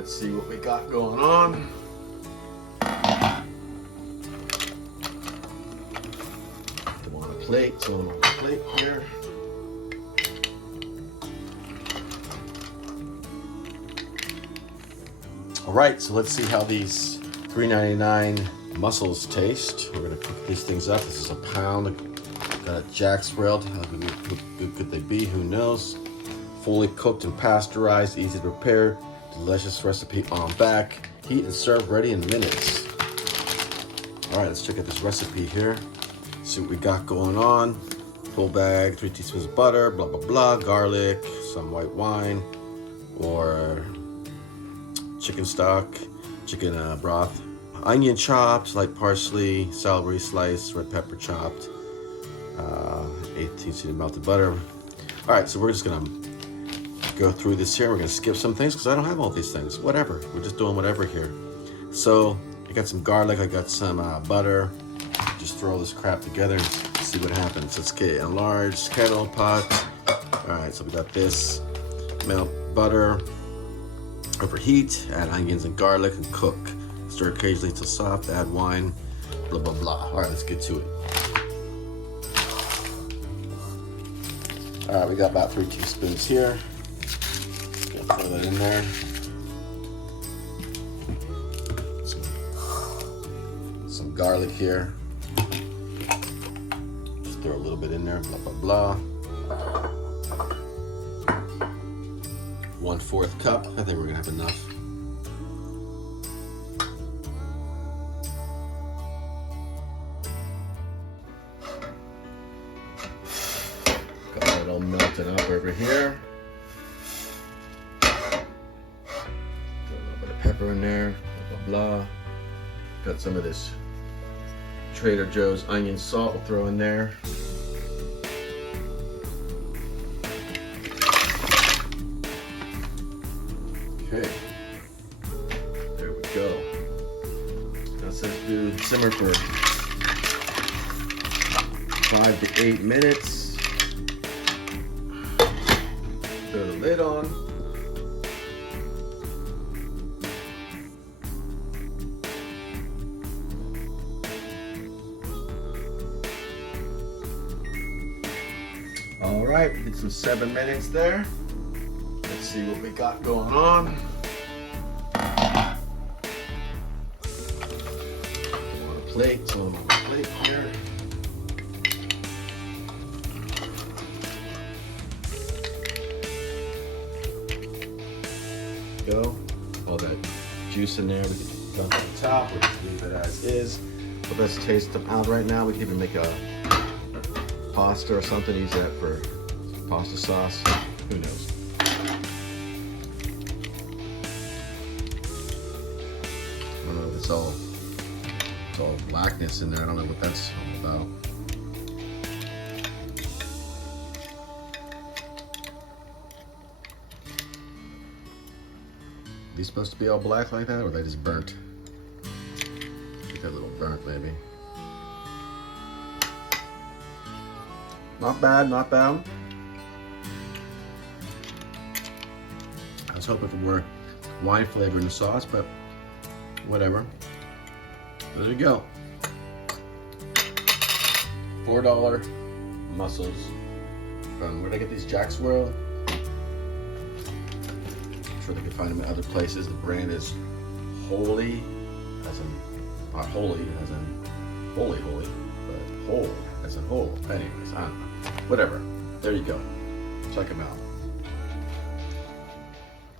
Let's see what we got going on. Come on a plate, so on a plate here. All right, so let's see how these $3.99 mussels taste. We're gonna cook these things up. This is a pound. Got a Jack's grilled. How good could they be? Who knows? Fully cooked and pasteurized, easy to prepare. Delicious recipe on back. Heat and serve ready in minutes. All right, let's check out this recipe here. See what we got going on. Full bag, 3 teaspoons of butter, blah, blah, blah, garlic, some white wine, or chicken stock, chicken broth, onion chopped, light parsley, celery sliced, red pepper chopped, 18 teaspoons of melted butter. All right, so we're just gonna go through this here. We're gonna skip some things because I don't have all these things. Whatever, we're just doing whatever here. So I got some garlic, I got some butter. Just throw this crap together and see what happens. Let's get a large kettle pot. All right, so we got this. Melt butter. Overheat, add onions and garlic and cook. Stir occasionally until soft, add wine, blah, blah, blah. All right, let's get to it. All right, we got about 3 teaspoons here. Gonna throw that in there. Some garlic here. Just throw a little bit in there, blah, blah, blah. 1/4 cup. I think we're gonna have enough. Got it all melted up over here. Got a little bit of pepper in there, blah, blah, blah. Got some of this Trader Joe's onion salt we'll throw in there. Okay, there we go. Now says do simmer for 5 to 8 minutes. Throw the lid on. All right, we did some 7 minutes there. Let's see what we got going on. On a plate, so on a plate here. Go. All that juice in there, we can dump on the top, we can leave it as is. The best taste of the pound right now. We can even make a pasta or something, use that for pasta sauce. Who knows? It's all blackness in there. I don't know what that's all about. These supposed to be all black like that, or are they just burnt? I think they're a little burnt, maybe. Not bad, not bad. I was hoping for more wine flavor in the sauce, but whatever. There you go. $4 mussels. Where'd I get these? Jack's World. I'm sure they can find them in other places. The brand is Wholey, as in not holy, as in holy, but whole, as in whole. Anyways, I don't know. Whatever. There you go. Check them out.